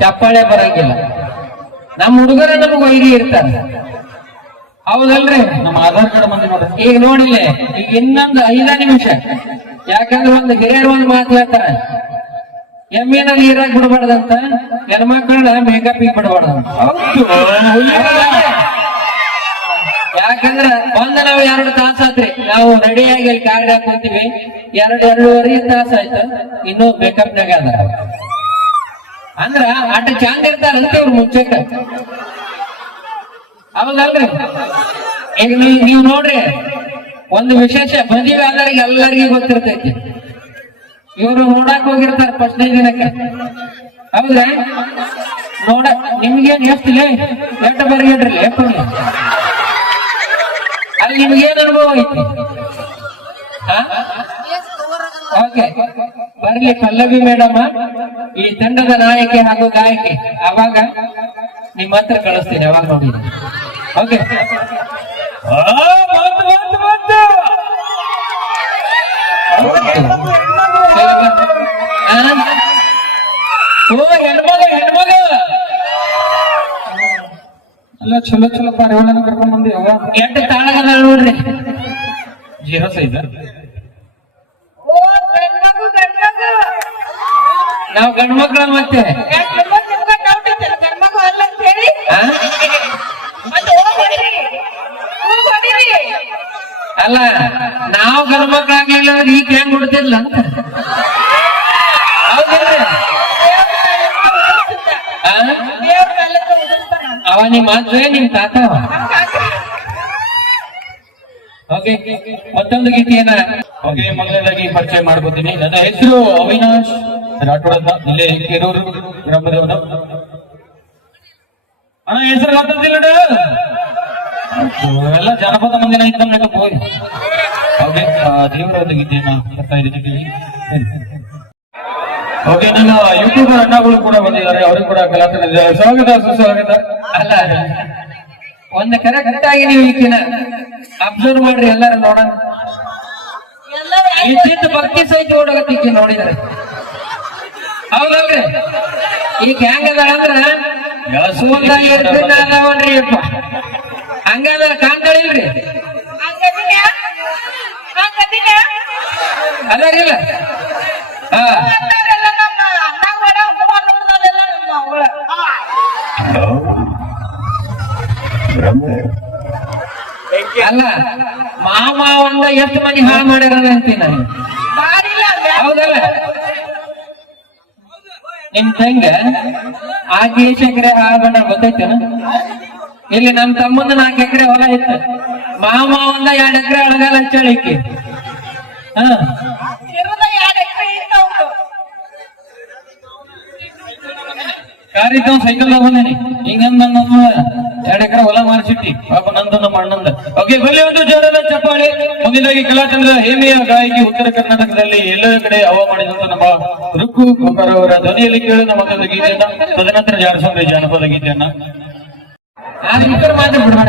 ಚಪ್ಪಾಳೆ ಬರಂಗಿಲ್ಲ. ನಮ್ಮ ಹುಡುಗರ ನಮಗೆ ವೈರಿ ಇರ್ತಾರೆ. ಹೌದಲ್ರಿ? ನಮ್ಮ ಆಧಾರ್ ಕಾರ್ಡ್ ಮಂದಿ ನೋಡ್ರಿ. ಈಗ ನೋಡಿಲ್ಲ. ಈಗ ಇನ್ನೊಂದು ಐದ ನಿಮಿಷ. ಯಾಕಂದ್ರೆ ಒಂದು ಹಿರಿಯರು ಒಂದು ಮಾತು ಹೇಳ್ತಾರ. ಎಮ್ಮಿನ ನೀರಾಗ ಬಿಡಬಾರ್ದಂತ ಹೆಣ್ಮಕ್ಳನ್ನ ಮೇಕಪ್ ಬಿಡಬಾರ್ದಂತ ಯಾಕಂದ್ರ ಒಂದ್ ನಾವು ಎರಡು ತಾಸ ಆತ್ರಿ. ನಾವು ರೆಡಿಯಾಗಿ ಅಲ್ಲಿ ಕಾರ್ಡ್ ಹಾಕೊಂತೀವಿ ಎರಡು ಎರಡೂವರೆ ತಾಸ ಆಯ್ತು. ಇನ್ನೂ ಮೇಕಪ್ ನಾಗ ಅದ ಅಂದ್ರ ಅಟ ಚಂದ ಇರ್ತಾರಂತೆ ಅವ್ರು ಮುಚ್ಚಕ್ಕ ಹೌದಲ್ರಿ? ಈಗ ನೀವು ನೋಡ್ರಿ, ಒಂದು ವಿಶೇಷ ಮದುವೆ ಆದವ್ರಿಗೆ ಎಲ್ಲರಿಗೂ ಗೊತ್ತಿರ್ತೈತಿ. ಇವರು ನೋಡಕ್ ಹೋಗಿರ್ತಾರ ಫಸ್ಟ್ನೇ ದಿನಕ್ಕೆ. ಹೌದಾ ನೋಡ, ನಿಮ್ಗೇನ್ ಎಷ್ಟಿಲ್ಲ ಎಷ್ಟು ಹೇಳ್ರಿ ಎಪ್ಪಿ ಅಲ್ಲಿ ನಿಮ್ಗೇನ್ ಅನುಭವ ಐತಿ? ಓಕೆ ಬರ್ಲಿ ಪಲ್ಲವಿ ಮೇಡಮ್ ಈ ತಂಡದ ನಾಯಕಿ ಹಾಗೂ ಗಾಯಕಿ. ಅವಾಗ ನಿಮ್ಮ ಹತ್ರ ಕಳಿಸ್ತೀನಿ ಅವಾಗ ನೋಡಿ ಓಕೆ ಓ ಹೆಣ್ಮಗ ಹೆಣ್ಮಗ. ಅಲ್ಲ ಚಲೋ ಚಲೋ ಪಾರಿವಾಳನ ಕರ್ಕೊಂಡ್ ಬಂದಿ ಅವ ಎಂಟು ತಾಳಗದ ನೋಡ್ರಿ. Zero size. ನಾವು ಗಂಡು ಮಕ್ಕಳ ಮತ್ತೆ? ಅಲ್ಲ, ನಾವ್ ಗಂಡು ಮಕ್ಕಳ ಆಗ್ಲಿಲ್ಲ ಅಂದ್ರೆ ಈಗ ಹೆಂಗ್ ಹುಡ್ತಿರ್ಲ ಅಂತ. ಅವ ನಿಮ್ಮ ಅಜ್ಜ ನಿಮ್ ತಾತ ಓಕೆ ಮತ್ತೊಂದು ಗೀತೆಯನ್ನ ಓಕೆ ಮೊದಲನೇದಾಗಿ ಪರಿಚಯ ಮಾಡ್ಕೋತೀನಿ. ನನ್ನ ಹೆಸರು ಅವಿನಾಶ್. ಅಂತ ಇಲ್ಲೇ ಕೆರೂರು ಗ್ರಾಮದವನು ಅಣ್ಣ ಹೆಸರು ಗೊತ್ತಿಲ್ಲ ಎಲ್ಲ ಜನಪದ ಮಂದಿನ ಇದ್ದ ಹೋಗಿ ಓಕೆ ದೇವರ ಒಂದು ಗೀತೆಯನ್ನ ಬರ್ತಾ ಇದ್ದೀನಿ ಓಕೆ ನನ್ನ ಯೂಟ್ಯೂಬರ್ ಅಣ್ಣಗಳು ಕೂಡ ಬಂದಿದ್ದಾರೆ. ಅವರು ಕೂಡ ಕಲಾವಿದರಿದ್ದಾರೆ ಸ್ವಾಗತ ಸುಸ್ವಾಗತ. ಅಲ್ಲ ಒಂದು ಕರೆಕ್ಟ್ ಆಗಿ ನೀವು ಈಗಿನ ಅಬ್ಸರ್ವ್ ಮಾಡ್ರಿ ಎಲ್ಲರೂ ನೋಡೋಣ. ಎಲ್ಲ ಇಷ್ಟಿತ್ತು ಭಕ್ತಿ ಸಹಿತ ಓಡೋಗತ್ತ ಈಕಿ ನೋಡಿದ್ರೆ ಹೌದಲ್ರಿ? ಈಗ ಹೆಂಗದ ಅಂದ್ರ ಸುವಂದಾಗ ಇರ್ತೀನಿ ಅದಾವನ್ರಿ ಅಪ್ಪ. ಹಂಗಾದ್ರ ಹಂಗದಿನ ಅದಾರಿಲ್ಲ ಹಾ ಅಲ್ಲ ಮಾವ ಒಂದ ಎಷ್ಟು ಮನಿ ಹಾಳು ಮಾಡ್ಯಾರ ಅಂತೀನಿ ಹೌದಲ್ಲ? ನಿಮ್ ತಂಗ ಆಕೆ ಎಷ್ಟು ಎಕರೆ ಹಾಳಗಣ ಗೊತ್ತೈತೇನ ಇಲ್ಲಿ ನಮ್ ತಮ್ಮಂದ ನಾಲ್ಕು ಎಕರೆ ಹೊಲ ಇತ್ತು. ಮಾಮ ಒಂದ ಎರಡ್ ಎಕರೆ ಅಳಗಾಲ ಹಚ್ಚಳಿಕೆ ಹಾ. ಕಾರ್ ಇದ್ದವ್ ಸೈಕಲ್ ತಗೊಂಡೇನಿ ಹಿಂಗಂದ ನಮ್ಮ ಎರಡ್ ಎಕರೆ ಹೊಲ ಮಾರಿಸಿಟ್ಟಿ. ಪಾಪ ನಂದು ನಮ್ಮ ಅಣ್ಣಂದ ಓಕೆ ಬಲ್ಲಿ ಒಂದು ಜೋರದ ಕಂದ್ರ ಹೇಮೆಯ ಗಾಯಕಿ ಉತ್ತರ ಕರ್ನಾಟಕದಲ್ಲಿ ಎಲ್ಲ ಕಡೆ ಹವ ನಮ್ಮ ರುಕ್ಕು ಕುಮಾರ್ ಅವರ ಧ್ವನಿಯಲ್ಲಿ ಕೇಳಿದ ಒಂದು ಗೀತೆಯನ್ನ. ತದನಂತರ ಜಾರಸಂದ್ರ ಜಾನಪದ ಗೀತೆಯನ್ನ. ಮಾತ್ರ ಬಿಡ್ಬೇಡ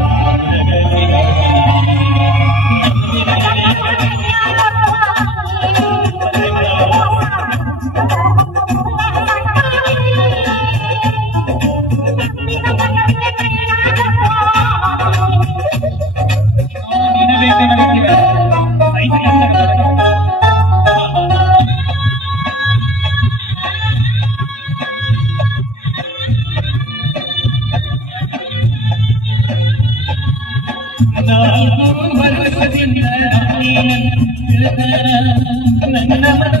na na na na na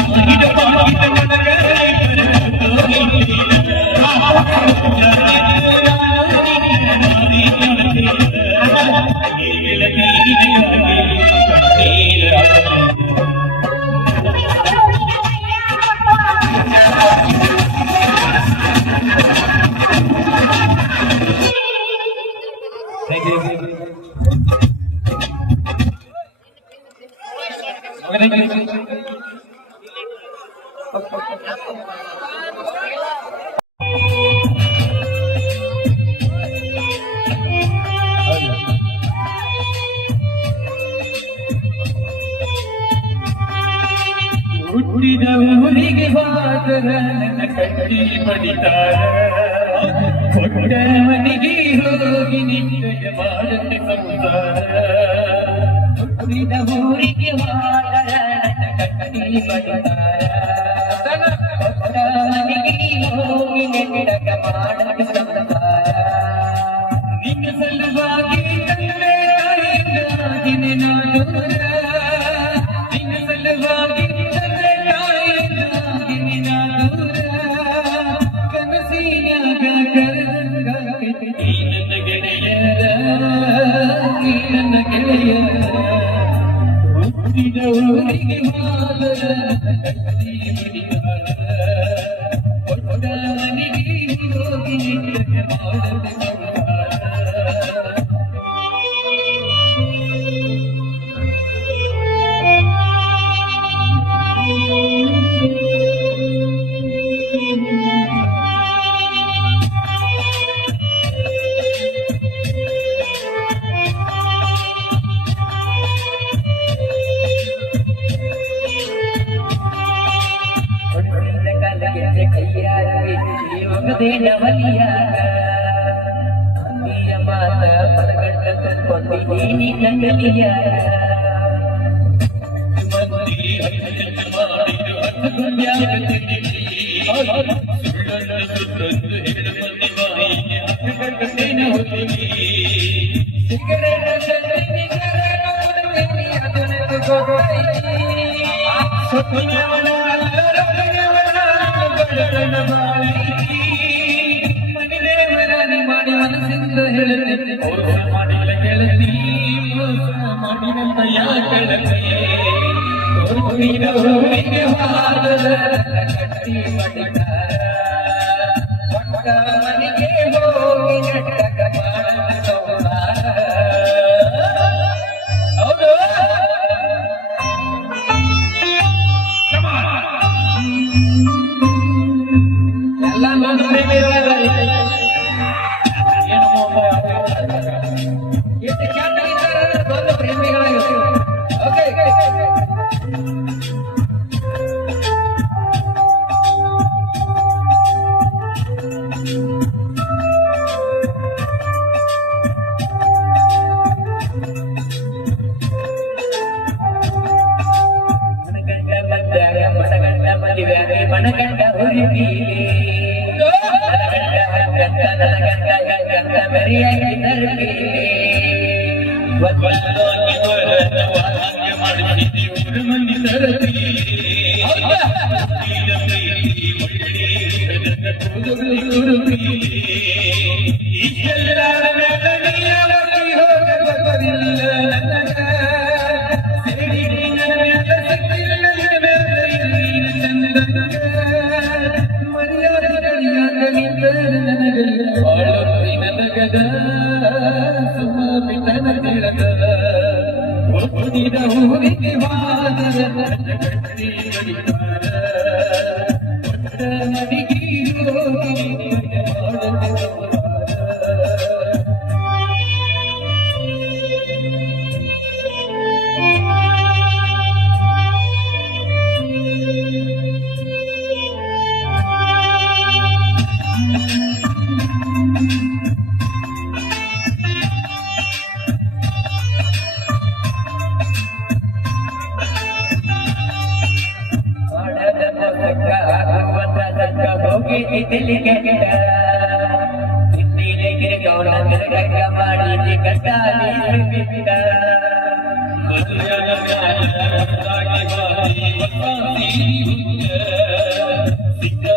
ಹೋಗಿ ಹುಟ್ಟಿದ ಊರಿಗೆ ಬಾದರ ನನ್ನ ಹೋಗಿ ಹುಟ್ಟಿದ ಊರಿಗೆ ಬಾದರ ನನ್ನ ಹೋಗಿ ಮಾಡದ ಮದಿನ ವಲಿಯಾಗ ಅಂದಿಯ ಮಾತ ಮನಗಂಡ ಪಕ್ಕ ಮನೆಗೆ ಹೋಗಿ ನೆಟ್ಟಗ ಮಾಡದ ಎಲ್ಲ ನೋಡಿ ಮದುವೆಯಾಗಿ ಮನಗಂಡ ಹುರಿದೀಲಿ ಮನಗಂಡ ಹಂಗಂತ ನನಗಂಡ ಹೆಂಗಂತ ಮರಿಯಾಗಿ ನರಕೀಲಿ ಮಂದಿ تيل گتا تيل گير گولا تيل گير گماڑی تي گتا مين بي پتا گوجيا نيا نيا رکا کي گواهي مٿان تي وچھ ستا